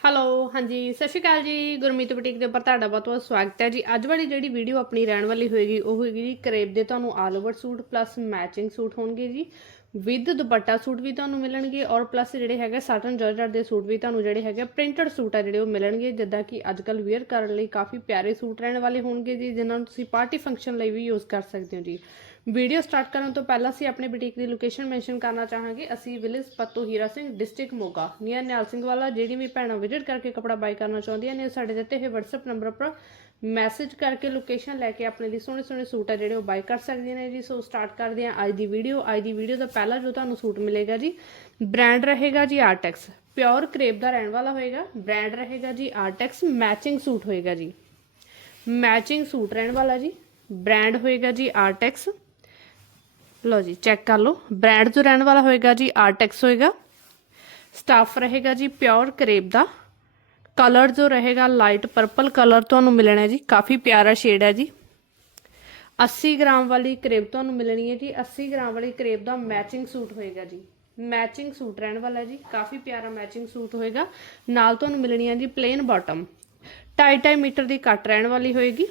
Hello ਹਾਂਜੀ, ਸਤਿ ਸ਼੍ਰੀ ਅਕਾਲ ਜੀ। ਗੁਰਮੀਤ ਬੁਟੀਕ ਦੇ ਉੱਪਰ ਤੁਹਾਡਾ ਬਹੁਤ ਬਹੁਤ ਸਵਾਗਤ ਹੈ ਜੀ। ਅੱਜ ਵਾਲੀ ਜਿਹੜੀ ਵੀਡੀਓ ਆਪਣੀ ਰਹਿਣ ਵਾਲੀ ਹੋਏਗੀ, ਉਹ ਹੋਏਗੀ ਜੀ ਕਰੇਬ ਦੇ ਤੁਹਾਨੂੰ all over suit plus matching suit ਹੋਣਗੇ ਜੀ। ਵਿਦ ਦੁਪੱਟਾ ਸੂਟ ਵੀ ਤੁਹਾਨੂੰ ਮਿਲਣਗੇ ਔਰ ਪਲੱਸ ਜਿਹੜੇ ਹੈਗੇ ਸਾਟਨ ਜਾਰਜਟ ਦੇ ਸੂਟ ਵੀ ਤੁਹਾਨੂੰ ਜਿਹੜੇ ਹੈਗੇ ਪ੍ਰਿੰਟਡ ਸੂਟ ਆ ਜਿਹੜੇ ਉਹ ਮਿਲਣਗੇ, ਜਿੱਦਾਂ ਕਿ ਅੱਜ ਕੱਲ ਵੇਅਰ ਕਰਨ ਲਈ ਕਾਫੀ ਪਿਆਰੇ ਸੂਟ ਰਹਿਣ ਵਾਲੇ ਹੋਣਗੇ ਜੀ, ਜਿਨ੍ਹਾਂ ਨੂੰ ਤੁਸੀਂ ਪਾਰਟੀ ਫੰਕਸ਼ਨ ਲਈ ਵੀ ਯੂਜ਼ ਕਰ ਸਕਦੇ ਹੋ ਜੀ। ਵੀਡੀਓ ਸਟਾਰਟ ਕਰਨ ਤੋਂ ਪਹਿਲਾਂ ਅਸੀਂ ਆਪਣੇ ਬੁਟੀਕ ਦੀ ਲੋਕੇਸ਼ਨ ਮੈਂਸ਼ਨ ਕਰਨਾ ਚਾਹਾਂਗੇ। ਅਸੀਂ village Patto Hira Singh district Moga. Near Nihal Singh Wala, ਜਿਹੜੀ ਵੀ ਭੈਣਾਂ ਵਿਜ਼ਿਟ ਕਰਕੇ ਕਪੜਾ ਬਾਈ ਕਰਨਾ ਚਾਹੁੰਦੀਆਂ ਨੇ ਸਾਡੇ ਦਿੱਤੇ ਹੋਏ WhatsApp ਨੰਬਰ ਉੱਪਰ ਮੈਸੇਜ ਕਰਕੇ ਲੋਕੇਸ਼ਨ ਲੈ ਕੇ ਆਪਣੇ ਲਈ ਸੋਹਣੇ ਸੋਹਣੇ ਸੂਟ ਆ ਜਿਹੜੇ ਉਹ ਬਾਈ ਕਰ ਸਕਦੀਆਂ ਨੇ ਜੀ। ਸੋ ਸਟਾਰਟ ਕਰਦੇ ਹਾਂ ਅੱਜ ਦੀ ਵੀਡੀਓ ਅੱਜ ਦੀ ਵੀਡੀਓ ਦਾ ਪਹਿਲਾ ਜੋ ਤੁਹਾਨੂੰ ਸੂਟ ਮਿਲੇਗਾ ਜੀ ਬ੍ਰਾਂਡ ਰਹੇਗਾ ਜੀ ਆਰਟੈਕਸ ਪਿਓਰ ਕਰੇਪ ਦਾ ਰਹਿਣ ਵਾਲਾ ਹੋਏਗਾ। ਬ੍ਰਾਂਡ ਰਹੇਗਾ ਜੀ ਆਰਟੈਕਸ ਮੈਚਿੰਗ ਸੂਟ ਹੋਏਗਾ ਜੀ। ਮੈਚਿੰਗ ਸੂਟ ਰਹਿਣ ਵਾਲਾ ਜੀ। ਬ੍ਰਾਂਡ ਹੋਏਗਾ ਜੀ ਆਰਟੈਕਸ ਲਓ ਜੀ ਚੈੱਕ ਕਰ ਲਓ। ਬ੍ਰਾਂਡ ਜੋ ਰਹਿਣ ਵਾਲਾ ਹੋਏਗਾ ਜੀ, ਆਰਟੈਕਸ ਹੋਏਗਾ। ਸਟਾਫ ਰਹੇਗਾ ਜੀ, ਪਿਓਰ ਕਰੇਬ ਦਾ। ਕਲਰ ਜੋ ਰਹੇਗਾ, ਲਾਈਟ ਪਰਪਲ ਕਲਰ ਤੁਹਾਨੂੰ ਮਿਲਣਾ ਹੈ ਜੀ। ਕਾਫੀ ਪਿਆਰਾ ਸ਼ੇਡ ਹੈ ਜੀ। 80 ਗ੍ਰਾਮ ਵਾਲੀ ਕਰੇਬ ਤੁਹਾਨੂੰ ਮਿਲਣੀ ਹੈ ਜੀ। 80 ਗ੍ਰਾਮ ਵਾਲੀ ਕਰੇਬ ਦਾ ਮੈਚਿੰਗ ਸੂਟ ਹੋਏਗਾ ਜੀ। ਮੈਚਿੰਗ ਸੂਟ ਰਹਿਣ ਵਾਲਾ ਜੀ। ਕਾਫੀ ਪਿਆਰਾ ਮੈਚਿੰਗ ਸੂਟ ਹੋਏਗਾ। ਨਾਲ ਤੁਹਾਨੂੰ ਮਿਲਣੀ ਹੈ ਜੀ ਪਲੇਨ ਬਾਟਮ 2.5 ਮੀਟਰ ਦੀ ਕੱਟ ਰਹਿਣ ਵਾਲੀ ਹੋਏਗੀ।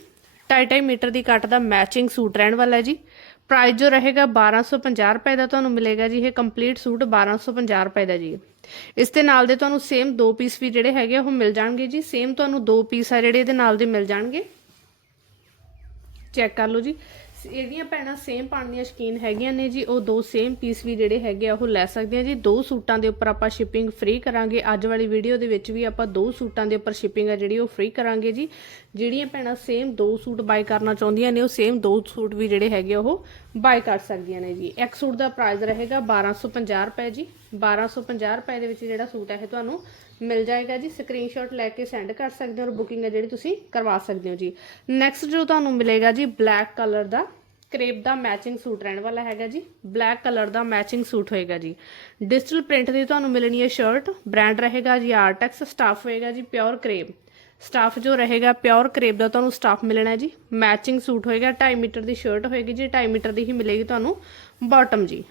2.5 ਮੀਟਰ ਦੀ ਕੱਟ ਦਾ ਮੈਚਿੰਗ ਸੂਟ ਰਹਿਣ ਵਾਲਾ ਜੀ। ਪ੍ਰਾਈਸ ਜੋ ਰਹੇਗਾ 1250 ਰੁਪਏ ਦਾ ਤੁਹਾਨੂੰ ਮਿਲੇਗਾ ਜੀ, ਇਹ ਕੰਪਲੀਟ ਸੂਟ 1250 ਰੁਪਏ ਦਾ ਜੀ। ਇਸ ਦੇ ਨਾਲ ਦੇ ਤੁਹਾਨੂੰ ਸੇਮ ਦੋ ਪੀਸ ਵੀ ਜਿਹੜੇ ਹੈਗੇ ਆ, ਉਹ ਮਿਲ ਜਾਣਗੇ ਜੀ। ਸੇਮ ਤੁਹਾਨੂੰ ਦੋ ਪੀਸ ਆ ਜਿਹੜੇ ਇਹਦੇ ਨਾਲ ਦੇ ਮਿਲ ਜਾਣਗੇ। ਚੈੱਕ ਕਰ ਲਓ ਜੀ। ਇਹਦੀਆਂ ਭੈਣਾਂ ਸੇਮ ਪਾਉਣ ਦੀਆਂ ਸ਼ਕੀਨ ਹੈਗੀਆਂ ਨੇ ਜੀ, ਉਹ ਦੋ ਸੇਮ ਪੀਸ ਵੀ ਜਿਹੜੇ ਹੈਗੇ ਆ, ਉਹ ਲੈ ਸਕਦੇ ਆ ਜੀ। ਦੋ ਸੂਟਾਂ ਦੇ ਉੱਪਰ ਆਪਾਂ ਸ਼ਿਪਿੰਗ ਫ੍ਰੀ ਕਰਾਂਗੇ। ਅੱਜ ਵਾਲੀ ਵੀਡੀਓ ਦੇ ਵਿੱਚ ਵੀ ਆਪਾਂ ਦੋ ਸੂਟਾਂ ਦੇ ਉੱਪਰ ਸ਼ਿਪਿੰਗ ਆ ਜਿਹੜੀ, ਉਹ ਫ੍ਰੀ ਕਰਾਂਗੇ ਜੀ। ਜਿਹੜੀਆਂ ਭੈਣਾਂ ਸੇਮ ਦੋ ਸੂਟ ਬਾਈ ਕਰਨਾ ਚਾਹੁੰਦੀਆਂ ਨੇ, ਉਹ ਸੇਮ ਦੋ ਸੂਟ ਵੀ ਜਿਹੜੇ ਹੈਗੇ ਆ, ਉਹ ਬਾਈ ਕਰ ਸਕਦੀਆਂ ਨੇ ਜੀ। ਇੱਕ ਸੂਟ ਦਾ ਪ੍ਰਾਈਸ ਰਹੇਗਾ 1250 ਰੁਪਏ ਜੀ। 1250 ਰੁਪਏ ਦੇ ਵਿੱਚ ਜਿਹੜਾ ਸੂਟ ਹੈ ਇਹ ਤੁਹਾਨੂੰ ਮਿਲ ਜਾਏਗਾ ਜੀ। ਸਕਰੀਨਸ਼ਾਟ ਲੈ ਕੇ ਸੈਂਡ ਕਰ ਸਕਦੇ ਹੋ ਔਰ ਬੁਕਿੰਗ ਹੈ ਜਿਹੜੀ ਤੁਸੀਂ ਕਰਵਾ ਸਕਦੇ ਹੋ ਜੀ। ਨੈਕਸਟ ਜੋ ਤੁਹਾਨੂੰ ਮਿਲੇਗਾ ਜੀ ਬਲੈਕ ਕਲਰ ਦਾ ਕਰੇਪ ਦਾ ਮੈਚਿੰਗ ਸੂਟ ਰਹਿਣ ਵਾਲਾ ਹੈਗਾ ਜੀ। ਬਲੈਕ ਕਲਰ ਦਾ ਮੈਚਿੰਗ ਸੂਟ ਹੋਏਗਾ ਜੀ। ਡਿਜੀਟਲ ਪ੍ਰਿੰਟ ਦੀ ਤੁਹਾਨੂੰ ਮਿਲਣੀ ਹੈ ਸ਼ਰਟ ਬ੍ਰਾਂਡ ਰਹੇਗਾ ਜੀ ਆਰਟੈਕਸ ਸਟਾਫ ਹੋਏਗਾ ਜੀ ਪਿਓਰ ਕਰੇਪ ਸਟਾਫ ਜੋ ਰਹੇਗਾ ਪਿਓਰ ਕਰੇਪ ਦਾ ਤੁਹਾਨੂੰ ਸਟਾਫ ਮਿਲਣਾ ਹੈ ਜੀ। ਮੈਚਿੰਗ ਸੂਟ ਹੋਏਗਾ 2.5 ਮੀਟਰ ਦੀ ਸ਼ਰਟ ਹੋਏਗੀ ਜੀ 2.5 ਮੀਟਰ ਦੀ ਹੀ ਮਿਲੇਗੀ ਤੁਹਾਨੂੰ ਬਾਟਮ ਜੀ।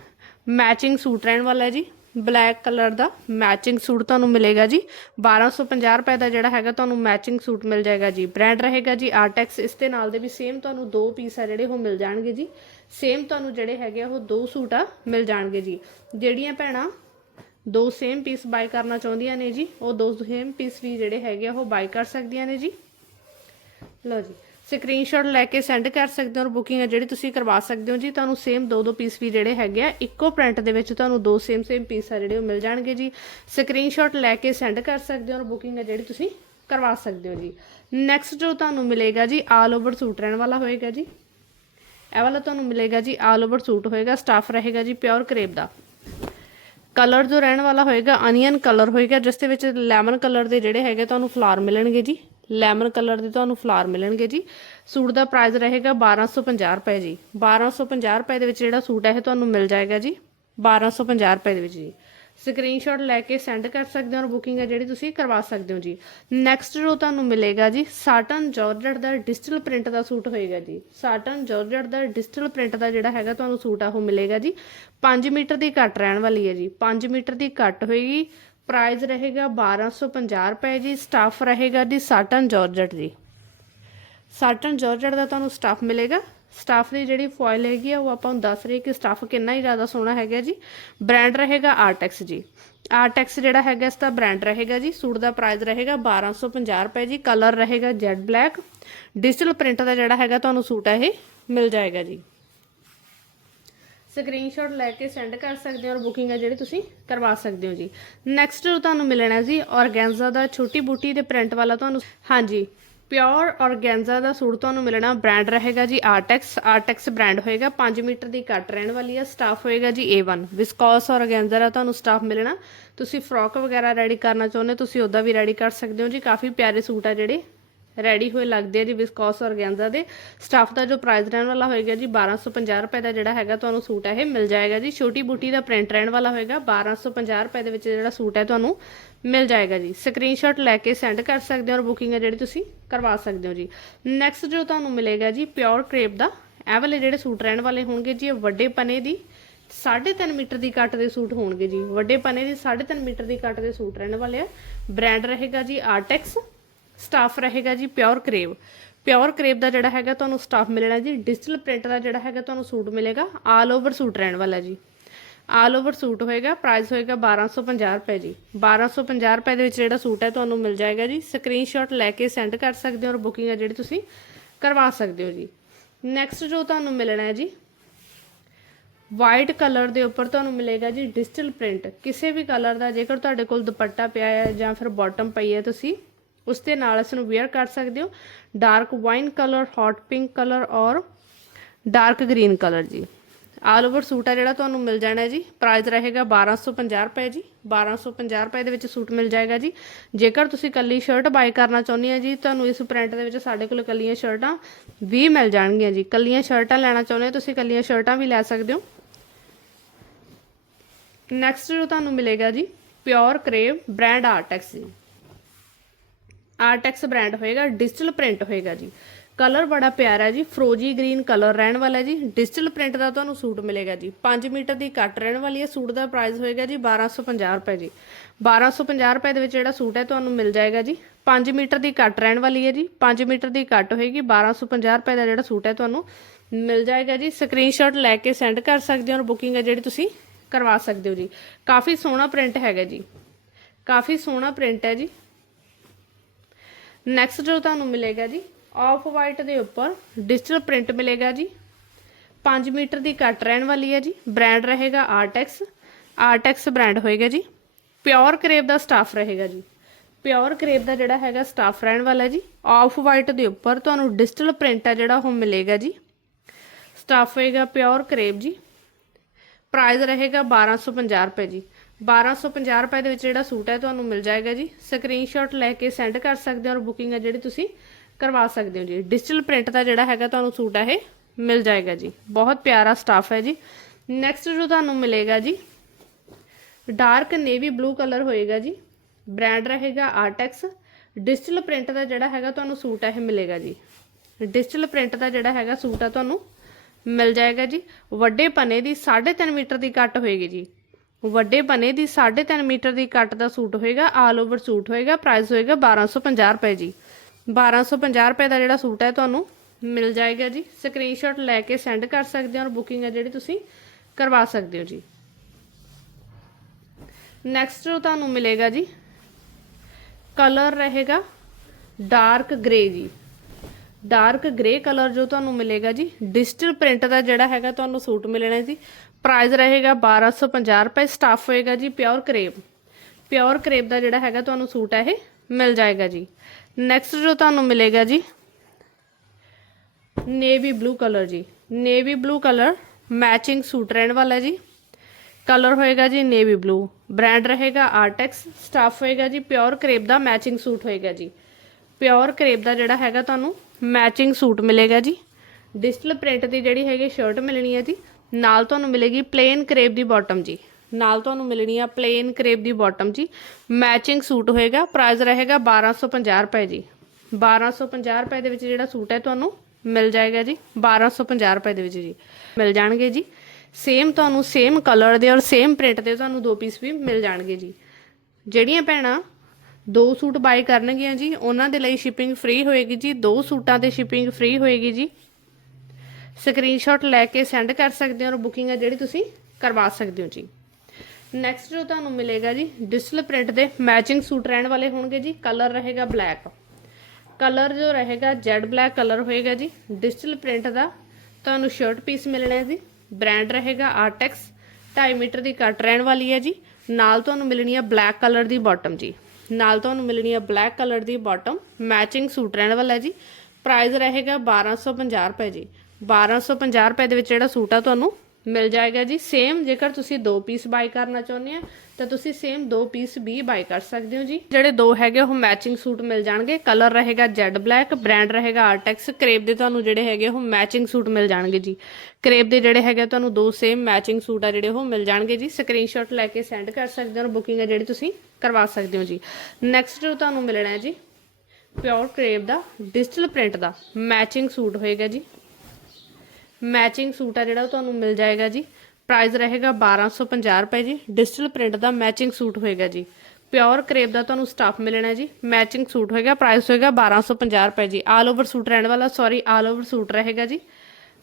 ਮੈਚਿੰਗ ਸੂਟ ਰਹਿਣ ਵਾਲਾ ਹੈ ਜੀ। ਬਲੈਕ ਕਲਰ ਦਾ ਮੈਚਿੰਗ ਸੂਟ ਤੁਹਾਨੂੰ ਮਿਲੇਗਾ ਜੀ। 1250 ਰੁਪਏ ਦਾ ਜਿਹੜਾ ਹੈਗਾ ਤੁਹਾਨੂੰ ਮੈਚਿੰਗ ਸੂਟ ਮਿਲ ਜਾਏਗਾ ਜੀ। ਬ੍ਰਾਂਡ ਰਹੇਗਾ ਜੀ ਆਰਟੈਕਸ। ਇਸ ਦੇ ਨਾਲ ਦੇ ਵੀ ਸੇਮ ਤੁਹਾਨੂੰ ਦੋ ਪੀਸ ਆ ਜਿਹੜੇ ਉਹ ਮਿਲ ਜਾਣਗੇ ਜੀ। ਸੇਮ ਤੁਹਾਨੂੰ ਜਿਹੜੇ ਹੈਗੇ ਆ ਉਹ ਦੋ ਸੂਟ ਆ ਮਿਲ ਜਾਣਗੇ ਜੀ। ਜਿਹੜੀਆਂ ਭੈਣਾਂ ਦੋ ਸੇਮ ਪੀਸ ਬਾਈ ਕਰਨਾ ਚਾਹੁੰਦੀਆਂ ਨੇ ਜੀ, ਉਹ ਦੋ ਸੇਮ ਪੀਸ ਵੀ ਜਿਹੜੇ ਹੈਗੇ ਆ ਉਹ ਬਾਈ ਕਰ ਸਕਦੀਆਂ ਨੇ ਜੀ। ਲਓ ਜੀ। ਸਕਰੀਨਸ਼ਾਟ ਲੈ ਕੇ ਸੈਂਡ ਕਰ ਸਕਦੇ ਹੋ ਔਰ ਬੁਕਿੰਗ ਹੈ ਜਿਹੜੀ ਤੁਸੀਂ ਕਰਵਾ ਸਕਦੇ ਹੋ ਜੀ, ਤੁਹਾਨੂੰ ਸੇਮ ਦੋ ਦੋ ਪੀਸ ਵੀ ਜਿਹੜੇ ਹੈਗੇ ਆ, ਇੱਕੋ ਪ੍ਰਿੰਟ ਦੇ ਵਿੱਚ ਤੁਹਾਨੂੰ ਦੋ ਸੇਮ ਸੇਮ ਪੀਸ ਆ ਜਿਹੜੇ ਉਹ ਮਿਲ ਜਾਣਗੇ ਜੀ। ਸਕਰੀਨਸ਼ਾਟ ਲੈ ਕੇ ਸੈਂਡ ਕਰ ਸਕਦੇ ਹੋ ਔਰ ਬੁਕਿੰਗ ਹੈ ਜਿਹੜੀ ਤੁਸੀਂ ਕਰਵਾ ਸਕਦੇ ਹੋ ਜੀ। ਨੈਕਸਟ ਜੋ ਤੁਹਾਨੂੰ ਮਿਲੇਗਾ ਜੀ ਆਲ ਓਵਰ ਸੂਟ ਰਹਿਣ ਵਾਲਾ ਹੋਏਗਾ ਜੀ। ਇਹ ਵਾਲਾ ਤੁਹਾਨੂੰ ਮਿਲੇਗਾ ਜੀ ਆਲ ਓਵਰ ਸੂਟ ਹੋਏਗਾ ਸਟਾਫ ਰਹੇਗਾ ਜੀ ਪਿਓਰ ਕਰੇਪ ਦਾ। ਕਲਰ ਜੋ ਰਹਿਣ ਵਾਲਾ ਹੋਏਗਾ ਅਨੀਅਨ ਕਲਰ ਹੋਏਗਾ, ਜਿਸ ਦੇ ਵਿੱਚ ਲੈਮਨ ਕਲਰ ਦੇ ਜਿਹੜੇ ਹੈਗੇ ਤੁਹਾਨੂੰ ਫਲਾਰ ਮਿਲਣਗੇ ਜੀ। ਲੈਮਨ ਕਲਰ ਦੇ ਤੁਹਾਨੂੰ ਫਲਾਰ ਮਿਲਣਗੇ ਜੀ। ਸੂਟ ਦਾ ਪ੍ਰਾਈਸ ਰਹੇਗਾ 1250 ਰੁਪਏ ਜੀ। 1250 ਰੁਪਏ ਦੇ ਵਿੱਚ ਜਿਹੜਾ ਸੂਟ ਹੈ ਇਹ ਤੁਹਾਨੂੰ ਮਿਲ ਜਾਏਗਾ ਜੀ। 1250 ਰੁਪਏ ਦੇ ਵਿੱਚ ਜੀ। ਸਕਰੀਨਸ਼ਾਟ ਲੈ ਕੇ ਸੈਂਡ ਕਰ ਸਕਦੇ ਹੋ ਔਰ ਬੁਕਿੰਗ ਹੈ ਜਿਹੜੀ ਤੁਸੀਂ ਕਰਵਾ ਸਕਦੇ ਹੋ ਜੀ। ਨੈਕਸਟ ਜੋ ਤੁਹਾਨੂੰ ਮਿਲੇਗਾ ਜੀ ਸਾਟਨ ਜਾਰਜਟ ਦਾ ਡਿਜੀਟਲ ਪ੍ਰਿੰਟ ਦਾ ਸੂਟ ਹੋਏਗਾ ਜੀ। ਸਾਟਨ ਜਾਰਜਟ ਦਾ ਡਿਜੀਟਲ ਪ੍ਰਿੰਟ ਦਾ ਜਿਹੜਾ ਹੈਗਾ ਤੁਹਾਨੂੰ ਸੂਟ ਆ, ਉਹ ਮਿਲੇਗਾ ਜੀ। 5 ਮੀਟਰ ਦੀ ਕੱਟ ਰਹਿਣ ਵਾਲੀ ਹੈ ਜੀ। 5 ਮੀਟਰ ਦੀ ਕੱਟ ਹੋਏਗੀ। ਪ੍ਰਾਈਜ਼ ਰਹੇਗਾ 1250 ਰੁਪਏ ਜੀ, ਸਟਾਫ ਰਹੇਗਾ ਜੀ ਸਾਟਨ ਜਾਰਜਟ ਜੀ। ਸਾਟਨ ਜਾਰਜਟ ਦਾ ਤੁਹਾਨੂੰ ਸਟਾਫ ਮਿਲੇਗਾ। ਸਟਾਫ ਦੀ ਜਿਹੜੀ ਫੋਇਲ ਹੈਗੀ ਆ, ਉਹ ਆਪਾਂ ਨੂੰ ਦੱਸ ਰਹੀ ਕਿ ਸਟਾਫ ਕਿੰਨਾ ਹੀ ਜ਼ਿਆਦਾ ਸੋਹਣਾ ਹੈਗਾ ਜੀ। ਬ੍ਰਾਂਡ ਰਹੇਗਾ ਆਰਟੈਕਸ ਜੀ। ਆਰਟੈਕਸ ਜਿਹੜਾ ਹੈਗਾ, ਇਸ ਦਾ ਬ੍ਰਾਂਡ ਰਹੇਗਾ ਜੀ। ਸੂਟ ਦਾ ਪ੍ਰਾਈਸ ਰਹੇਗਾ 1250 ਰੁਪਏ ਜੀ। ਕਲਰ ਰਹੇਗਾ ਜੈਡ ਬਲੈਕ। ਡਿਜੀਟਲ ਪ੍ਰਿੰਟ ਦਾ ਜਿਹੜਾ ਹੈਗਾ, ਤੁਹਾਨੂੰ ਸੂਟ ਆ ਇਹ ਮਿਲ ਜਾਏਗਾ ਜੀ। ਸਕਰੀਨਸ਼ਾਟ ਲੈ ਕੇ ਸੈਂਡ ਕਰ ਸਕਦੇ ਹੋ ਔਰ ਬੁਕਿੰਗ ਹੈ ਜਿਹੜੀ ਤੁਸੀਂ ਕਰਵਾ ਸਕਦੇ ਹੋ ਜੀ। ਨੈਕਸਟ ਤੁਹਾਨੂੰ ਮਿਲਣਾ ਜੀ ਔਰਗੈਂਜ਼ਾ ਦਾ ਛੋਟੀ ਬੂਟੀ ਦੇ ਪ੍ਰਿੰਟ ਵਾਲਾ ਤੁਹਾਨੂੰ ਹਾਂਜੀ ਪਿਓਰ ਔਰਗੈਂਜ਼ਾ ਦਾ ਸੂਟ ਤੁਹਾਨੂੰ ਮਿਲਣਾ ਬ੍ਰਾਂਡ ਰਹੇਗਾ ਜੀ ਆਰਟੈਕਸ ਆਰਟੈਕਸ ਬ੍ਰਾਂਡ ਹੋਏਗਾ 5 ਮੀਟਰ ਦੀ ਕੱਟ ਰਹਿਣ ਵਾਲੀ ਹੈ ਸਟਾਫ ਹੋਏਗਾ ਜੀ A1 ਵਿਸਕੋਸ ਔਰਗੈਂਜ਼ਾ ਦਾ ਤੁਹਾਨੂੰ ਸਟਾਫ ਮਿਲਣਾ। ਤੁਸੀਂ ਫਰੋਕ ਵਗੈਰਾ ਰੈਡੀ ਕਰਨਾ ਚਾਹੁੰਦੇ ਹੋ, ਤੁਸੀਂ ਉਹਦਾ ਵੀ ਰੈਡੀ ਕਰ ਸਕਦੇ ਹੋ ਜੀ। ਕਾਫੀ ਪਿਆਰੇ ਸੂਟ ਆ ਜਿਹੜੇ। ਰੈਡੀ ਹੋਏ ਲੱਗਦੇ ਆ ਜੀ ਵਿਸਕੋਸ ਔਰਗੈਂਜ਼ਾ ਦੇ। ਸਟਾਫ ਦਾ ਜੋ ਪ੍ਰਾਈਸ ਰਹਿਣ ਵਾਲਾ ਹੋਏਗਾ ਜੀ 1250 ਰੁਪਏ ਦਾ ਜਿਹੜਾ ਹੈਗਾ ਤੁਹਾਨੂੰ ਸੂਟ ਹੈ ਇਹ ਮਿਲ ਜਾਏਗਾ ਜੀ। ਛੋਟੀ ਬੂਟੀ ਦਾ ਪ੍ਰਿੰਟ ਰਹਿਣ ਵਾਲਾ ਹੋਏਗਾ 1250 ਰੁਪਏ ਦੇ ਵਿੱਚ ਜਿਹੜਾ ਸੂਟ ਹੈ ਤੁਹਾਨੂੰ ਮਿਲ ਜਾਏਗਾ ਜੀ। ਸਕਰੀਨਸ਼ਾਟ ਲੈ ਕੇ ਸੈਂਡ ਕਰ ਸਕਦੇ ਹੋ ਔਰ ਬੁਕਿੰਗ ਹੈ ਜਿਹੜੀ ਤੁਸੀਂ ਕਰਵਾ ਸਕਦੇ ਹੋ ਜੀ। ਨੈਕਸਟ ਜੋ ਤੁਹਾਨੂੰ ਮਿਲੇਗਾ ਜੀ ਪਿਓਰ ਕ੍ਰੇਪ ਦਾ। ਇਹ ਵਾਲੇ ਜਿਹੜੇ ਸੂਟ ਰਹਿਣ ਵਾਲੇ ਹੋਣਗੇ ਜੀ, ਇਹ ਵੱਡੇ ਪਨੇ ਦੀ 3.5 ਮੀਟਰ ਦੀ ਕੱਟ ਦੇ ਸੂਟ ਹੋਣਗੇ ਜੀ। ਵੱਡੇ ਪਨੇ ਦੀ 3.5 ਮੀਟਰ ਦੀ ਕੱਟ ਦੇ ਸੂਟ ਰਹਿਣ ਵਾਲੇ ਆ। ਬ੍ਰਾਂਡ ਰਹੇਗਾ ਜੀ ਆਰਟੈਕਸ ਸਟਾਫ ਰਹੇਗਾ ਜੀ ਪਿਓਰ ਕਰੇਵ। ਪਿਓਰ ਕਰੇਵ ਦਾ ਜਿਹੜਾ ਹੈਗਾ ਤੁਹਾਨੂੰ ਸਟਾਫ ਮਿਲਣਾ ਜੀ। ਡਿਜੀਟਲ ਪ੍ਰਿੰਟ ਦਾ ਜਿਹੜਾ ਹੈਗਾ ਤੁਹਾਨੂੰ ਸੂਟ ਮਿਲੇਗਾ। ਆਲ ਓਵਰ ਸੂਟ ਰਹਿਣ ਵਾਲਾ ਜੀ। ਆਲ ਓਵਰ ਸੂਟ ਹੋਏਗਾ ਪ੍ਰਾਈਸ ਹੋਏਗਾ 1250 ਰੁਪਏ ਜੀ। 1250 ਰੁਪਏ ਦੇ ਵਿੱਚ ਜਿਹੜਾ ਸੂਟ ਹੈ ਤੁਹਾਨੂੰ ਮਿਲ ਜਾਏਗਾ ਜੀ। ਸਕਰੀਨਸ਼ਾਟ ਲੈ ਕੇ ਸੈਂਡ ਕਰ ਸਕਦੇ ਹੋ ਔਰ ਬੁਕਿੰਗ ਹੈ ਜਿਹੜੀ ਤੁਸੀਂ ਕਰਵਾ ਸਕਦੇ ਹੋ ਜੀ। ਨੈਕਸਟ ਜੋ ਤੁਹਾਨੂੰ ਮਿਲਣਾ ਹੈ ਜੀ ਵਾਈਟ ਕਲਰ ਦੇ ਉੱਪਰ ਤੁਹਾਨੂੰ ਮਿਲੇਗਾ ਜੀ ਡਿਜੀਟਲ ਪ੍ਰਿੰਟ। ਕਿਸੇ ਵੀ ਕਲਰ ਦਾ ਜੇਕਰ ਤੁਹਾਡੇ ਕੋਲ ਦੁਪੱਟਾ ਪਿਆ ਹੈ ਜਾਂ ਫਿਰ ਬਾਟਮ ਪਈ ਹੈ ਤੁਸੀਂ ਉਸ ਦੇ ਨਾਲ ਇਸ ਨੂੰ ਵੇਅਰ ਕਰ ਸਕਦੇ ਹੋ। Dark wine colour hot pink colour ਔਰ ਡਾਰਕ ਗ੍ਰੀਨ ਕਲਰ ਜੀ। ਆਲ ਓਵਰ ਸੂਟ ਆ ਜਿਹੜਾ ਤੁਹਾਨੂੰ ਮਿਲ ਜਾਣਾ ਜੀ। ਪ੍ਰਾਈਸ ਰਹੇਗਾ 1250 ਰੁਪਏ ਜੀ। 1250 ਰੁਪਏ ਦੇ ਵਿੱਚ ਸੂਟ ਮਿਲ ਜਾਏਗਾ ਜੀ। ਜੇਕਰ ਤੁਸੀਂ ਕੱਲੀ ਸ਼ਰਟ ਬਾਈ ਕਰਨਾ ਚਾਹੁੰਦੇ ਆ ਜੀ, ਤੁਹਾਨੂੰ ਇਸ ਪ੍ਰਿੰਟ ਦੇ ਵਿੱਚ ਸਾਡੇ ਕੋਲ ਕੱਲੀਆਂ ਸ਼ਰਟਾਂ ਵੀ ਮਿਲ ਜਾਣਗੀਆਂ ਜੀ। ਕੱਲੀਆਂ ਸ਼ਰਟਾਂ ਲੈਣਾ ਚਾਹੁੰਦੇ ਹੋ, ਤੁਸੀਂ ਕੱਲੀਆਂ ਸ਼ਰਟਾਂ ਵੀ ਲੈ ਸਕਦੇ ਹੋ। ਨੈਕਸਟ ਜੋ ਤੁਹਾਨੂੰ ਮਿਲੇਗਾ ਜੀ ਪਿਓਰ ਕਰੇਵ ਬ੍ਰਾਂਡ ਆਰਟੈਕਸ ਜੀ। ਆਰਟੈਕਸ ਬ੍ਰਾਂਡ ਹੋਏਗਾ, ਡਿਜੀਟਲ ਪ੍ਰਿੰਟ ਹੋਏਗਾ ਜੀ। ਕਲਰ ਬੜਾ ਪਿਆਰਾ ਹੈ ਜੀ, ਫਰੋਜੀ ਗ੍ਰੀਨ ਕਲਰ ਰਹਿਣ ਵਾਲਾ ਜੀ। ਡਿਜੀਟਲ ਪ੍ਰਿੰਟ ਦਾ ਤੁਹਾਨੂੰ ਸੂਟ ਮਿਲੇਗਾ ਜੀ। 5 ਮੀਟਰ ਦੀ ਕੱਟ ਰਹਿਣ ਵਾਲੀ ਹੈ ਸੂਟ ਦਾ ਪ੍ਰਾਈਸ ਹੋਏਗਾ ਜੀ 1250 ਰੁਪਏ ਜੀ। 1250 ਰੁਪਏ ਦੇ ਵਿੱਚ ਜਿਹੜਾ ਸੂਟ ਹੈ ਤੁਹਾਨੂੰ ਮਿਲ ਜਾਏਗਾ ਜੀ। 5 ਮੀਟਰ ਦੀ ਕੱਟ ਰਹਿਣ ਵਾਲੀ ਹੈ ਜੀ। 5 ਮੀਟਰ ਦੀ ਕੱਟ ਹੋਏਗੀ 1250 ਰੁਪਏ ਦਾ ਜਿਹੜਾ ਸੂਟ ਹੈ ਤੁਹਾਨੂੰ ਮਿਲ ਜਾਏਗਾ ਜੀ। ਸਕਰੀਨਸ਼ਾਟ ਲੈ ਕੇ ਸੈਂਡ ਕਰ ਸਕਦੇ ਹੋ ਔਰ ਬੁਕਿੰਗ ਹੈ ਜਿਹੜੀ ਤੁਸੀਂ ਕਰਵਾ ਸਕਦੇ ਹੋ ਜੀ। ਕਾਫੀ ਸੋਹਣਾ ਪ੍ਰਿੰਟ ਹੈਗਾ ਜੀ। ਕਾਫੀ ਸੋਹਣਾ ਪ੍ਰਿੰਟ ਹੈ ਜੀ। ਨੈਕਸਟ ਜੋ ਤੁਹਾਨੂੰ ਮਿਲੇਗਾ ਜੀ ਆਫ ਵਾਈਟ ਦੇ ਉੱਪਰ ਡਿਜੀਟਲ ਪ੍ਰਿੰਟ ਮਿਲੇਗਾ ਜੀ। 5 ਮੀਟਰ ਦੀ ਕੱਟ ਰਹਿਣ ਵਾਲੀ ਹੈ ਜੀ ਬ੍ਰਾਂਡ ਰਹੇਗਾ ਆਰਟੈਕਸ ਆਰਟੈਕਸ ਬ੍ਰਾਂਡ ਹੋਏਗਾ ਜੀ। ਪਿਓਰ ਕਰੇਬ ਦਾ ਸਟਾਫ ਰਹੇਗਾ ਜੀ। ਪਿਓਰ ਕਰੇਬ ਦਾ ਜਿਹੜਾ ਹੈਗਾ ਸਟਾਫ ਰਹਿਣ ਵਾਲਾ ਜੀ। ਆਫ ਵਾਈਟ ਦੇ ਉੱਪਰ ਤੁਹਾਨੂੰ ਡਿਜੀਟਲ ਪ੍ਰਿੰਟ ਹੈ ਜਿਹੜਾ ਉਹ ਮਿਲੇਗਾ ਜੀ। ਸਟਾਫ ਹੋਏਗਾ ਪਿਓਰ ਕਰੇਬ ਜੀ। ਪ੍ਰਾਈਸ ਰਹੇਗਾ 1250 ਰੁਪਏ ਜੀ। 1250 ਰੁਪਏ ਦੇ ਵਿੱਚ ਜਿਹੜਾ ਸੂਟ ਹੈ, ਤੁਹਾਨੂੰ ਮਿਲ ਜਾਏਗਾ ਜੀ। ਸਕਰੀਨਸ਼ਾਟ ਲੈ ਕੇ ਸੈਂਡ ਕਰ ਸਕਦੇ ਹੋ ਔਰ ਬੁਕਿੰਗ ਹੈ ਜਿਹੜੀ ਤੁਸੀਂ ਕਰਵਾ ਸਕਦੇ ਹੋ ਜੀ। ਡਿਜੀਟਲ ਪ੍ਰਿੰਟ ਦਾ ਜਿਹੜਾ ਹੈਗਾ ਤੁਹਾਨੂੰ ਸੂਟ ਹੈ, ਇਹ ਮਿਲ ਜਾਏਗਾ ਜੀ। ਬਹੁਤ ਪਿਆਰਾ ਸਟਾਫ ਹੈ ਜੀ। ਨੈਕਸਟ ਜੋ ਤੁਹਾਨੂੰ ਮਿਲੇਗਾ ਜੀ ਡਾਰਕ ਨੇਵੀ ਬਲੂ ਕਲਰ ਹੋਏਗਾ ਜੀ। ਬ੍ਰਾਂਡ ਰਹੇਗਾ ਆਰਟੈਕਸ ਡਿਜੀਟਲ ਪ੍ਰਿੰਟ ਦਾ ਜਿਹੜਾ ਹੈਗਾ ਤੁਹਾਨੂੰ ਸੂਟ ਇਹ ਮਿਲੇਗਾ ਜੀ। ਡਿਜੀਟਲ ਪ੍ਰਿੰਟ ਦਾ ਜਿਹੜਾ ਹੈਗਾ ਸੂਟ ਆ ਤੁਹਾਨੂੰ ਮਿਲ ਜਾਏਗਾ ਜੀ। ਵੱਡੇ ਪਨੇ ਦੀ 3.5 ਮੀਟਰ ਦੀ ਕੱਟ ਹੋਏਗੀ ਜੀ। ਵੱਡੇ ਪਨੇ ਦੀ 3.5 ਮੀਟਰ ਦੀ ਕੱਟ ਦਾ ਸੂਟ ਹੋਏਗਾ ਆਲ ਓਵਰ ਸੂਟ ਹੋਏਗਾ ਪ੍ਰਾਈਸ ਹੋਏਗਾ 1250 ਰੁਪਏ ਜੀ। 1250 ਰੁਪਏ ਦਾ ਜਿਹੜਾ ਸੂਟ ਹੈ ਤੁਹਾਨੂੰ ਮਿਲ ਜਾਏਗਾ ਜੀ। ਸਕਰੀਨਸ਼ਾਟ ਲੈ ਕੇ ਸੈਂਡ ਕਰ ਸਕਦੇ ਹੋ ਔਰ ਬੁਕਿੰਗ ਹੈ ਜਿਹੜੀ ਤੁਸੀਂ ਕਰਵਾ ਸਕਦੇ ਹੋ ਜੀ। ਨੈਕਸਟ ਜੋ ਤੁਹਾਨੂੰ ਮਿਲੇਗਾ ਜੀ। ਕਲਰ ਰਹੇਗਾ ਡਾਰਕ ਗ੍ਰੇ ਜੀ। ਡਾਰਕ ਗ੍ਰੇ ਕਲਰ ਜੋ ਤੁਹਾਨੂੰ ਮਿਲੇਗਾ ਜੀ। ਡਿਜੀਟਲ ਪ੍ਰਿੰਟ ਦਾ ਜਿਹੜਾ ਹੈਗਾ ਤੁਹਾਨੂੰ ਸੂਟ ਮਿਲਣਾ ਜੀ। ਪ੍ਰਾਈਸ ਰਹੇਗਾ 1250 ਰੁਪਏ ਸਟਾਫ ਹੋਏਗਾ ਜੀ ਪਿਓਰ ਕਰੇਬ ਪਿਓਰ ਕਰੇਬ ਦਾ ਜਿਹੜਾ ਹੈਗਾ ਤੁਹਾਨੂੰ ਸੂਟ ਹੈ ਇਹ ਮਿਲ ਜਾਏਗਾ ਜੀ। ਨੈਕਸਟ ਜੋ ਤੁਹਾਨੂੰ ਮਿਲੇਗਾ ਜੀ ਨੇਵੀ ਬਲੂ ਕਲਰ ਜੀ। Navy blue colour matching suit ਰਹਿਣ ਵਾਲਾ ਜੀ। ਕਲਰ ਹੋਏਗਾ ਜੀ ਨੇਵੀ ਬਲੂ ਬ੍ਰਾਂਡ ਰਹੇਗਾ ਆਰਟੈਕਸ ਸਟਾਫ ਹੋਏਗਾ ਜੀ ਪਿਓਰ ਕਰੇਬ ਦਾ ਮੈਚਿੰਗ ਸੂਟ ਹੋਏਗਾ ਜੀ। ਪਿਓਰ ਕਰੇਬ ਦਾ ਜਿਹੜਾ ਹੈਗਾ ਤੁਹਾਨੂੰ ਮੈਚਿੰਗ ਸੂਟ ਮਿਲੇਗਾ ਜੀ। ਡਿਜੀਟਲ ਪ੍ਰਿੰਟ ਦੀ ਜਿਹੜੀ ਹੈਗੀ ਸ਼ਰਟ ਮਿਲਣੀ ਹੈ ਜੀ। ਨਾਲ ਤੁਹਾਨੂੰ ਮਿਲੇਗੀ ਪਲੇਨ ਕਰੇਪ ਦੀ ਬਾਟਮ ਜੀ। ਨਾਲ ਤੁਹਾਨੂੰ ਮਿਲਣੀ ਆ ਪਲੇਨ ਕਰੇਪ ਦੀ ਬਾਟਮ ਜੀ। ਮੈਚਿੰਗ ਸੂਟ ਹੋਏਗਾ ਪ੍ਰਾਈਸ ਰਹੇਗਾ 1250 ਰੁਪਏ ਜੀ। 1250 ਰੁਪਏ ਦੇ ਵਿੱਚ ਜਿਹੜਾ ਸੂਟ ਹੈ ਤੁਹਾਨੂੰ ਮਿਲ ਜਾਏਗਾ ਜੀ 1250 ਰੁਪਏ ਦੇ ਵਿੱਚ ਜੀ। ਮਿਲ ਜਾਣਗੇ ਜੀ। ਸੇਮ ਤੁਹਾਨੂੰ ਸੇਮ ਕਲਰ ਦੇ ਔਰ ਸੇਮ ਪ੍ਰਿੰਟ ਦੇ ਤੁਹਾਨੂੰ ਦੋ ਪੀਸ ਵੀ ਮਿਲ ਜਾਣਗੇ ਜੀ। ਜਿਹੜੀਆਂ ਭੈਣਾਂ ਦੋ ਸੂਟ ਬਾਈ ਕਰਨਗੀਆਂ ਜੀ, ਉਹਨਾਂ ਦੇ ਲਈ ਸ਼ਿਪਿੰਗ ਫ੍ਰੀ ਹੋਏਗੀ ਜੀ। ਦੋ ਸੂਟਾਂ ਤੇ ਸ਼ਿਪਿੰਗ ਫ੍ਰੀ ਹੋਏਗੀ ਜੀ। ਸਕਰੀਨਸ਼ਾਟ ਲੈ ਕੇ ਸੈਂਡ ਕਰ ਸਕਦੇ ਹੋ ਔਰ ਬੁਕਿੰਗ ਹੈ ਜਿਹੜੀ ਤੁਸੀਂ ਕਰਵਾ ਸਕਦੇ ਹੋ ਜੀ। ਨੈਕਸਟ ਜੋ ਤੁਹਾਨੂੰ ਮਿਲੇਗਾ ਜੀ ਡਿਜੀਟਲ ਪ੍ਰਿੰਟ ਦੇ ਮੈਚਿੰਗ ਸੂਟ ਰਹਿਣ ਵਾਲੇ ਹੋਣਗੇ ਜੀ ਕਲਰ ਰਹੇਗਾ ਬਲੈਕ ਕਲਰ ਜੋ ਰਹੇਗਾ ਜੈਡ ਬਲੈਕ ਕਲਰ ਹੋਏਗਾ ਜੀ। ਡਿਜੀਟਲ ਪ੍ਰਿੰਟ ਦਾ ਤੁਹਾਨੂੰ ਸ਼ਰਟ ਪੀਸ ਮਿਲਣਾ ਹੈ ਜੀ। ਬ੍ਰਾਂਡ ਰਹੇਗਾ ਆਰਟੈਕਸ 2.5 ਮੀਟਰ ਦੀ ਕੱਟ ਰਹਿਣ ਵਾਲੀ ਹੈ ਜੀ। ਨਾਲ ਤੁਹਾਨੂੰ ਮਿਲਣੀ ਹੈ ਬਲੈਕ ਕਲਰ ਦੀ ਬਾਟਮ ਜੀ। ਨਾਲ ਤੁਹਾਨੂੰ ਮਿਲਣੀ ਹੈ ਬਲੈਕ ਕਲਰ ਦੀ ਬਾਟਮ ਮੈਚਿੰਗ ਸੂਟ ਰਹਿਣ ਵਾਲਾ ਹੈ ਜੀ। ਪ੍ਰਾਈਸ ਰਹੇਗਾ 1250 ਰੁਪਏ ਜੀ। 1250 ਰੁਪਏ ਦੇ ਵਿੱਚ ਜਿਹੜਾ ਸੂਟ ਆ ਤੁਹਾਨੂੰ ਮਿਲ ਜਾਏਗਾ ਜੀ। ਸੇਮ ਜੇਕਰ ਤੁਸੀਂ ਦੋ ਪੀਸ ਬਾਈ ਕਰਨਾ ਚਾਹੁੰਦੇ ਆ, ਤਾਂ ਤੁਸੀਂ ਸੇਮ ਦੋ ਪੀਸ ਵੀ ਬਾਈ ਕਰ ਸਕਦੇ ਹੋ ਜੀ। ਜਿਹੜੇ ਦੋ ਹੈਗੇ, ਉਹ ਮੈਚਿੰਗ ਸੂਟ ਮਿਲ ਜਾਣਗੇ। ਕਲਰ ਰਹੇਗਾ ਜੈਡ ਬਲੈਕ ਬ੍ਰਾਂਡ ਰਹੇਗਾ ਆਰਟੈਕਸ ਕਰੇਪ ਦੇ ਤੁਹਾਨੂੰ ਜਿਹੜੇ ਹੈਗੇ, ਉਹ ਮੈਚਿੰਗ ਸੂਟ ਮਿਲ ਜਾਣਗੇ ਜੀ। ਕਰੇਪ ਦੇ ਜਿਹੜੇ ਹੈਗੇ, ਤੁਹਾਨੂੰ ਦੋ ਸੇਮ ਮੈਚਿੰਗ ਸੂਟ ਆ ਜਿਹੜੇ, ਉਹ ਮਿਲ ਜਾਣਗੇ ਜੀ। ਸਕਰੀਨਸ਼ਾਟ ਲੈ ਕੇ ਸੈਂਡ ਕਰ ਸਕਦੇ ਹੋ ਬੁਕਿੰਗ ਹੈ ਜਿਹੜੀ ਤੁਸੀਂ ਕਰਵਾ ਸਕਦੇ ਹੋ ਜੀ। ਨੈਕਸਟ ਜੋ ਤੁਹਾਨੂੰ ਮਿਲਣਾ ਹੈ ਜੀ ਪਿਓਰ ਕਰੇਪ ਦਾ ਡਿਜੀਟਲ ਪ੍ਰਿੰਟ ਦਾ ਮੈਚਿੰਗ ਸੂਟ ਹੋਏਗਾ ਜੀ। ਮੈਚਿੰਗ ਸੂਟ ਆ ਜਿਹੜਾ ਉਹ ਤੁਹਾਨੂੰ ਮਿਲ ਜਾਏਗਾ ਜੀ। ਪ੍ਰਾਈਸ ਰਹੇਗਾ 1250 ਰੁਪਏ ਜੀ। ਡਿਜੀਟਲ ਪ੍ਰਿੰਟ ਦਾ ਮੈਚਿੰਗ ਸੂਟ ਹੋਏਗਾ ਜੀ। ਪਿਓਰ ਕਰੇਪ ਦਾ ਤੁਹਾਨੂੰ ਸਟਾਫ ਮਿਲਣਾ ਜੀ। ਮੈਚਿੰਗ ਸੂਟ ਹੋਏਗਾ ਪ੍ਰਾਈਸ ਹੋਏਗਾ 1250 ਰੁਪਏ ਜੀ। ਆਲ ਓਵਰ ਸੂਟ ਰਹਿਣ ਵਾਲਾ ਸੌਰੀ ਆਲ ਓਵਰ ਸੂਟ ਰਹੇਗਾ ਜੀ।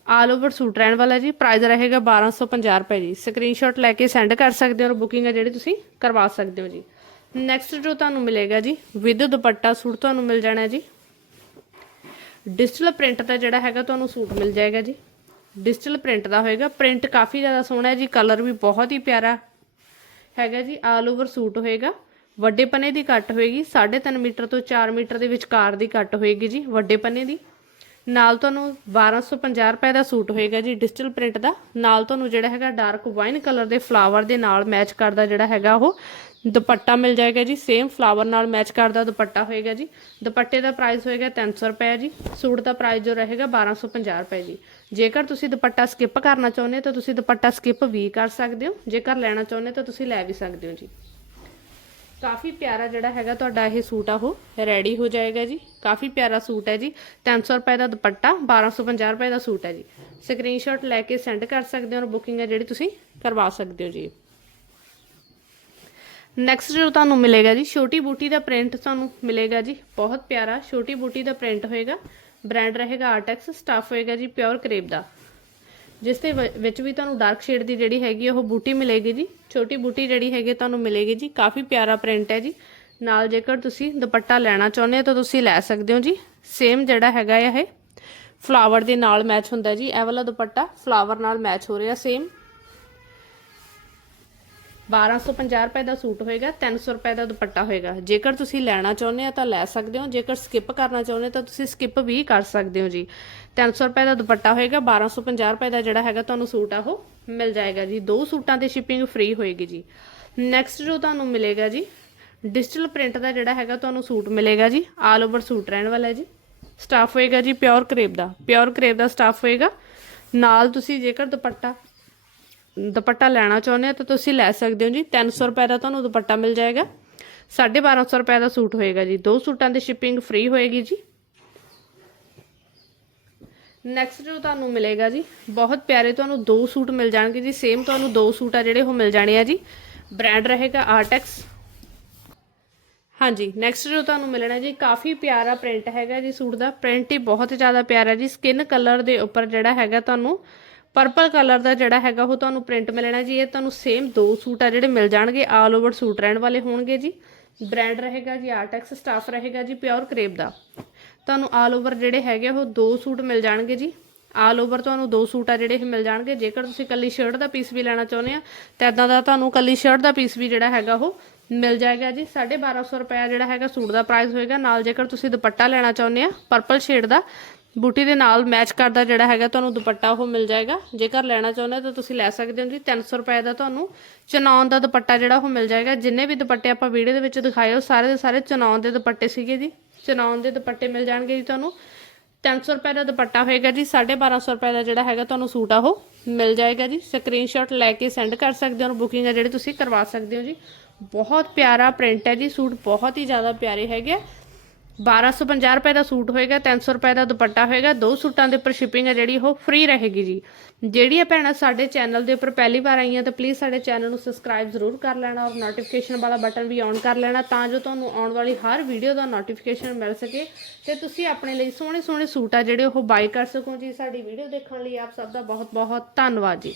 ਆਲ ਓਵਰ ਸੂਟ ਰਹਿਣ ਵਾਲਾ ਜੀ। ਪ੍ਰਾਈਸ ਰਹੇਗਾ 1250 ਰੁਪਏ ਜੀ। ਸਕਰੀਨਸ਼ਾਟ ਲੈ ਕੇ ਸੈਂਡ ਕਰ ਸਕਦੇ ਹੋ ਔਰ ਬੁਕਿੰਗ ਹੈ ਜਿਹੜੀ ਤੁਸੀਂ ਕਰਵਾ ਸਕਦੇ ਹੋ ਜੀ। ਨੈਕਸਟ ਜੋ ਤੁਹਾਨੂੰ ਮਿਲੇਗਾ ਜੀ ਵਿਦ ਦੁਪੱਟਾ ਸੂਟ ਤੁਹਾਨੂੰ ਮਿਲ ਜਾਣਾ ਜੀ। ਡਿਜੀਟਲ ਪ੍ਰਿੰਟ ਦਾ ਜਿਹੜਾ ਹੈਗਾ ਤੁਹਾਨੂੰ ਸੂਟ ਮਿਲ ਜਾਏਗਾ ਜੀ। ਡਿਜੀਟਲ ਪ੍ਰਿੰਟ ਦਾ ਹੋਏਗਾ। ਪ੍ਰਿੰਟ ਕਾਫੀ ਜ਼ਿਆਦਾ ਸੋਹਣਾ ਹੈ ਜੀ, ਕਲਰ ਵੀ ਬਹੁਤ ਹੀ ਪਿਆਰਾ ਹੈਗਾ ਜੀ ਆਲ ਓਵਰ ਸੂਟ ਹੋਏਗਾ। ਵੱਡੇ ਪੰਨੇ ਦੀ ਕੱਟ ਹੋਏਗੀ 3.5 ਮੀਟਰ ਤੋਂ 4 ਮੀਟਰ ਦੇ ਵਿਚਕਾਰ ਦੀ ਕੱਟ ਹੋਏਗੀ ਜੀ, ਵੱਡੇ ਪੰਨੇ ਦੀ। ਨਾਲ ਤੁਹਾਨੂੰ 1250 ਰੁਪਏ ਦਾ ਸੂਟ ਹੋਏਗਾ ਜੀ, ਡਿਜੀਟਲ ਪ੍ਰਿੰਟ ਦਾ। ਨਾਲ ਤੁਹਾਨੂੰ ਜਿਹੜਾ ਹੈਗਾ ਡਾਰਕ ਵਾਈਨ ਕਲਰ ਦੇ ਫਲਾਵਰ ਦੇ ਨਾਲ ਮੈਚ ਕਰਦਾ ਜਿਹੜਾ ਹੈਗਾ ਉਹ ਦੁਪੱਟਾ ਮਿਲ ਜਾਏਗਾ ਜੀ ਸੇਮ ਫਲਾਵਰ ਨਾਲ ਮੈਚ ਕਰਦਾ ਦੁਪੱਟਾ ਹੋਏਗਾ ਜੀ। ਦੁਪੱਟੇ ਦਾ ਪ੍ਰਾਈਸ ਹੋਏਗਾ 300 ਰੁਪਏ ਜੀ, ਸੂਟ ਦਾ ਪ੍ਰਾਈਸ ਜੋ ਰਹੇਗਾ 1250 ਰੁਪਏ ਜੀ। ਜੇਕਰ ਤੁਸੀਂ ਦੁਪੱਟਾ ਸਕਿਪ ਕਰਨਾ ਚਾਹੁੰਦੇ ਹੋ, ਤਾਂ ਤੁਸੀਂ ਦੁਪੱਟਾ ਸਕਿਪ ਵੀ ਕਰ ਸਕਦੇ ਹੋ। ਜੇਕਰ ਲੈਣਾ ਚਾਹੁੰਦੇ ਹੋ, ਤਾਂ ਤੁਸੀਂ ਲੈ ਵੀ ਸਕਦੇ ਹੋ ਜੀ। ਕਾਫੀ ਪਿਆਰਾ ਜਿਹੜਾ ਹੈਗਾ ਤੁਹਾਡਾ ਇਹ ਸੂਟ ਆ, ਉਹ ਰੈਡੀ ਹੋ ਜਾਏਗਾ ਜੀ। ਕਾਫੀ ਪਿਆਰਾ ਸੂਟ ਹੈ ਜੀ। 300 ਰੁਪਏ ਦਾ ਦੁਪੱਟਾ 1250 ਰੁਪਏ ਦਾ ਸੂਟ ਹੈ ਜੀ। ਸਕਰੀਨਸ਼ਾਟ ਲੈ ਕੇ ਸੈਂਡ ਕਰ ਸਕਦੇ ਹੋ ਔਰ ਬੁਕਿੰਗ ਹੈ ਜਿਹੜੀ ਤੁਸੀਂ ਕਰਵਾ ਸਕਦੇ ਹੋ ਜੀ। ਨੈਕਸਟ ਜੋ ਤੁਹਾਨੂੰ ਮਿਲੇਗਾ ਜੀ, ਛੋਟੀ ਬੂਟੀ ਦਾ ਪ੍ਰਿੰਟ ਤੁਹਾਨੂੰ ਮਿਲੇਗਾ ਜੀ। ਬਹੁਤ ਪਿਆਰਾ, ਛੋਟੀ ਬੂਟੀ ਦਾ ਪ੍ਰਿੰਟ ਹੋਏਗਾ। ਬ੍ਰਾਂਡ ਰਹੇਗਾ ਆਰਟੈਕਸ ਸਟਾਫ ਹੋਏਗਾ ਜੀ ਪਿਓਰ ਕਰੇਪ ਦਾ। ਜਿਸ ਦੇ ਵ- ਵਿੱਚ ਵੀ ਤੁਹਾਨੂੰ ਡਾਰਕ ਸ਼ੇਡ ਦੀ ਜਿਹੜੀ ਹੈਗੀ ਆ, ਉਹ ਬੂਟੀ ਮਿਲੇਗੀ ਜੀ। ਛੋਟੀ ਬੂਟੀ ਜਿਹੜੀ ਹੈਗੀ ਤੁਹਾਨੂੰ ਮਿਲੇਗੀ ਜੀ। ਕਾਫੀ ਪਿਆਰਾ ਪ੍ਰਿੰਟ ਹੈ ਜੀ। ਨਾਲ ਜੇਕਰ ਤੁਸੀਂ ਦੁਪੱਟਾ ਲੈਣਾ ਚਾਹੁੰਦੇ ਹੋ, ਤਾਂ ਤੁਸੀਂ ਲੈ ਸਕਦੇ ਹੋ ਜੀ। ਸੇਮ ਜਿਹੜਾ ਹੈਗਾ ਆ ਇਹ। ਫਲਾਵਰ ਦੇ ਨਾਲ ਮੈਚ ਹੁੰਦਾ ਜੀ। ਇਹ ਵਾਲਾ ਦੁਪੱਟਾ ਫਲਾਵਰ ਨਾਲ ਮੈਚ ਹੋ ਰਿਹਾ ਸੇਮ 1250 ਰੁਪਏ ਦਾ ਸੂਟ ਹੋਏਗਾ 300 ਰੁਪਏ ਦਾ ਦੁਪੱਟਾ ਹੋਏਗਾ। ਜੇਕਰ ਤੁਸੀਂ ਲੈਣਾ ਚਾਹੁੰਦੇ ਹੋ ਤਾਂ ਲੈ ਸਕਦੇ ਹੋ, ਜੇਕਰ ਸਕਿਪ ਕਰਨਾ ਚਾਹੁੰਦੇ ਤਾਂ ਤੁਸੀਂ ਸਕਿਪ ਵੀ ਕਰ ਸਕਦੇ ਹੋ ਜੀ। 300 ਰੁਪਏ ਦਾ ਦੁਪੱਟਾ ਹੋਏਗਾ 1250 ਰੁਪਏ ਦਾ ਜਿਹੜਾ ਹੈਗਾ ਤੁਹਾਨੂੰ ਸੂਟ ਆ ਉਹ ਮਿਲ ਜਾਏਗਾ ਜੀ। ਦੋ ਸੂਟਾਂ 'ਤੇ ਸ਼ਿਪਿੰਗ ਫ੍ਰੀ ਹੋਏਗੀ ਜੀ। ਨੈਕਸਟ ਜੋ ਤੁਹਾਨੂੰ ਮਿਲੇਗਾ ਜੀ ਡਿਜੀਟਲ ਪ੍ਰਿੰਟ ਦਾ ਜਿਹੜਾ ਹੈਗਾ ਤੁਹਾਨੂੰ ਸੂਟ ਮਿਲੇਗਾ ਜੀ। ਆਲ ਓਵਰ ਸੂਟ ਰਹਿਣ ਵਾਲਾ ਹੈ ਜੀ। ਸਟਾਫ ਹੋਏਗਾ ਜੀ ਪਿਓਰ ਕਰੇਬ ਦਾ। ਪਿਓਰ ਕਰੇਬ ਦਾ ਸਟਾਫ ਹੋਏਗਾ। ਨਾਲ ਤੁਸੀਂ ਜੇਕਰ ਦੁਪੱਟਾ ਦੁਪੱਟਾ ਲੈਣਾ ਚਾਹੁੰਦੇ ਹੋ ਤਾਂ ਤੁਸੀਂ ਲੈ ਸਕਦੇ ਹੋ ਜੀ। 300 ਰੁਪਏ ਦਾ ਤੁਹਾਨੂੰ ਦੁਪੱਟਾ ਮਿਲ ਜਾਏਗਾ। 1250 ਰੁਪਏ ਦਾ ਸੂਟ ਹੋਏਗਾ ਜੀ। ਦੋ ਸੂਟਾਂ ਦੀ ਸ਼ਿਪਿੰਗ ਫ੍ਰੀ ਹੋਏਗੀ ਜੀ। ਨੈਕਸਟ ਜੋ ਤੁਹਾਨੂੰ ਮਿਲੇਗਾ ਜੀ, ਬਹੁਤ ਪਿਆਰੇ ਤੁਹਾਨੂੰ ਦੋ ਸੂਟ ਮਿਲ ਜਾਣਗੇ ਜੀ। ਸੇਮ ਤੁਹਾਨੂੰ ਦੋ ਸੂਟ ਆ ਜਿਹੜੇ ਉਹ ਮਿਲ ਜਾਣੇ ਆ ਜੀ। ਬ੍ਰਾਂਡ ਰਹੇਗਾ ਆਰਟੈਕਸ ਹਾਂਜੀ ਨੈਕਸਟ ਜੋ ਤੁਹਾਨੂੰ ਮਿਲਣਾ ਜੀ, ਕਾਫੀ ਪਿਆਰਾ ਪ੍ਰਿੰਟ ਹੈਗਾ ਜੀ ਸੂਟ ਦਾ। ਪ੍ਰਿੰਟ ਹੀ ਬਹੁਤ ਜ਼ਿਆਦਾ ਪਿਆਰਾ ਜੀ। ਸਕਿਨ ਕਲਰ ਦੇ ਉੱਪਰ ਜਿਹੜਾ ਹੈਗਾ ਤੁਹਾਨੂੰ ਪਰਪਲ ਕਲਰ ਦਾ ਜਿਹੜਾ ਹੈਗਾ ਉਹ ਤੁਹਾਨੂੰ ਪ੍ਰਿੰਟ ਮਿਲਣਾ ਜੀ। ਇਹ ਤੁਹਾਨੂੰ ਸੇਮ ਦੋ ਸੂਟ ਆ ਜਿਹੜੇ ਮਿਲ ਜਾਣਗੇ। ਆਲ ਓਵਰ ਸੂਟ ਰਹਿਣ ਵਾਲੇ ਹੋਣਗੇ ਜੀ। ਬ੍ਰਾਂਡ ਰਹੇਗਾ ਜੀ ਆਰਟੈਕਸ ਸਟਾਫ ਰਹੇਗਾ ਜੀ ਪਿਓਰ ਕਰੇਬ ਦਾ। ਤੁਹਾਨੂੰ ਆਲ ਓਵਰ ਜਿਹੜੇ ਹੈਗੇ ਉਹ ਦੋ ਸੂਟ ਮਿਲ ਜਾਣਗੇ ਜੀ। ਆਲ ਓਵਰ ਤੁਹਾਨੂੰ ਦੋ ਸੂਟ ਆ ਜਿਹੜੇ ਇਹ ਮਿਲ ਜਾਣਗੇ। ਜੇਕਰ ਤੁਸੀਂ ਕੱਲੀ ਸ਼ਰਟ ਦਾ ਪੀਸ ਵੀ ਲੈਣਾ ਚਾਹੁੰਦੇ ਆ, ਤਾਂ ਇਦਾਂ ਦਾ ਤੁਹਾਨੂੰ ਕੱਲੀ ਸ਼ਰਟ ਦਾ ਪੀਸ ਵੀ ਜਿਹੜਾ ਹੈਗਾ ਉਹ ਮਿਲ ਜਾਏਗਾ ਜੀ। 1250 ਰੁਪਏ ਜਿਹੜਾ ਹੈਗਾ ਸੂਟ ਦਾ ਪ੍ਰਾਈਸ ਹੋਏਗਾ। ਨਾਲ ਜੇਕਰ ਤੁਸੀਂ ਦੁਪੱਟਾ ਲੈਣਾ ਚਾਹੁੰਦੇ ਆ ਪਰਪਲ ਸ਼ੇਡ ਦਾ ਬੂਟੀ ਦੇ ਨਾਲ ਮੈਚ ਕਰਦਾ ਜਿਹੜਾ ਹੈਗਾ ਤੁਹਾਨੂੰ ਦੁਪੱਟਾ ਉਹ ਮਿਲ ਜਾਏਗਾ। ਜੇਕਰ ਲੈਣਾ ਚਾਹੁੰਦੇ ਤਾਂ ਤੁਸੀਂ ਲੈ ਸਕਦੇ ਹੋ ਜੀ। 300 ਰੁਪਏ ਦਾ ਤੁਹਾਨੂੰ ਚਨੌਨ ਦਾ ਦੁਪੱਟਾ ਜਿਹੜਾ ਉਹ ਮਿਲ ਜਾਏਗਾ। ਜਿੰਨੇ ਵੀ ਦੁਪੱਟੇ ਆਪਾਂ ਵੀਡੀਓ ਦੇ ਵਿੱਚ ਦਿਖਾਏ, ਉਹ ਸਾਰੇ ਦੇ ਸਾਰੇ ਚਨੌਨ ਦੇ ਦੁਪੱਟੇ ਸੀਗੇ ਜੀ। ਚਨੌਨ ਦੇ ਦੁਪੱਟੇ ਮਿਲ ਜਾਣਗੇ ਜੀ ਤੁਹਾਨੂੰ। 300 ਰੁਪਏ ਦਾ ਦੁਪੱਟਾ ਹੋਏਗਾ ਜੀ। 1250 ਰੁਪਏ ਦਾ ਜਿਹੜਾ ਹੈਗਾ ਤੁਹਾਨੂੰ ਸੂਟ ਆ ਉਹ ਮਿਲ ਜਾਏਗਾ ਜੀ। ਸਕਰੀਨਸ਼ਾਟ ਲੈ ਕੇ ਸੈਂਡ ਕਰ ਸਕਦੇ ਹੋ ਬੁਕਿੰਗ ਆ ਜਿਹੜੀ ਤੁਸੀਂ ਕਰਵਾ ਸਕਦੇ ਹੋ ਜੀ। ਬਹੁਤ ਪਿਆਰਾ ਪ੍ਰਿੰਟ ਹੈ ਜੀ। ਸੂਟ ਬਹੁਤ ਹੀ ਜ਼ਿਆਦਾ ਪਿਆਰੇ ਹੈਗੇ ਆ। 1250 ਰੁਪਏ ਦਾ ਸੂਟ ਹੋਏਗਾ 300 ਰੁਪਏ ਦਾ ਦੁਪੱਟਾ ਹੋਏਗਾ, ਦੋ ਸੂਟਾਂ ਦੇ ਉੱਪਰ ਸ਼ਿਪਿੰਗ ਹੈ ਜਿਹੜੀ, ਉਹ ਫ੍ਰੀ ਰਹੇਗੀ ਜੀ। ਜਿਹੜੀਆਂ ਭੈਣਾਂ ਸਾਡੇ ਚੈਨਲ ਦੇ ਉੱਪਰ ਪਹਿਲੀ ਵਾਰ ਆਈਆਂ, ਤਾਂ ਪਲੀਜ਼ ਸਾਡੇ ਚੈਨਲ ਨੂੰ ਸਬਸਕ੍ਰਾਈਬ ਜ਼ਰੂਰ ਕਰ ਲੈਣਾ ਔਰ ਨੋਟੀਫਿਕੇਸ਼ਨ ਵਾਲਾ ਬਟਨ ਵੀ ਔਨ ਕਰ ਲੈਣਾ, ਤਾਂ ਜੋ ਤੁਹਾਨੂੰ ਆਉਣ ਵਾਲੀ ਹਰ ਵੀਡੀਓ ਦਾ ਨੋਟੀਫਿਕੇਸ਼ਨ ਮਿਲ ਸਕੇ। ਤੇ ਤੁਸੀਂ ਆਪਣੇ ਲਈ ਸੋਹਣੇ ਸੋਹਣੇ ਸੂਟ ਆ ਜਿਹੜੇ, ਉਹ ਬਾਈ ਕਰ ਸਕੋ ਜੀ। ਸਾਡੀ ਵੀਡੀਓ ਦੇਖਣ ਲਈ ਆਪ ਸਭ ਦਾ ਬਹੁਤ ਬਹੁਤ ਧੰਨਵਾਦ ਜੀ।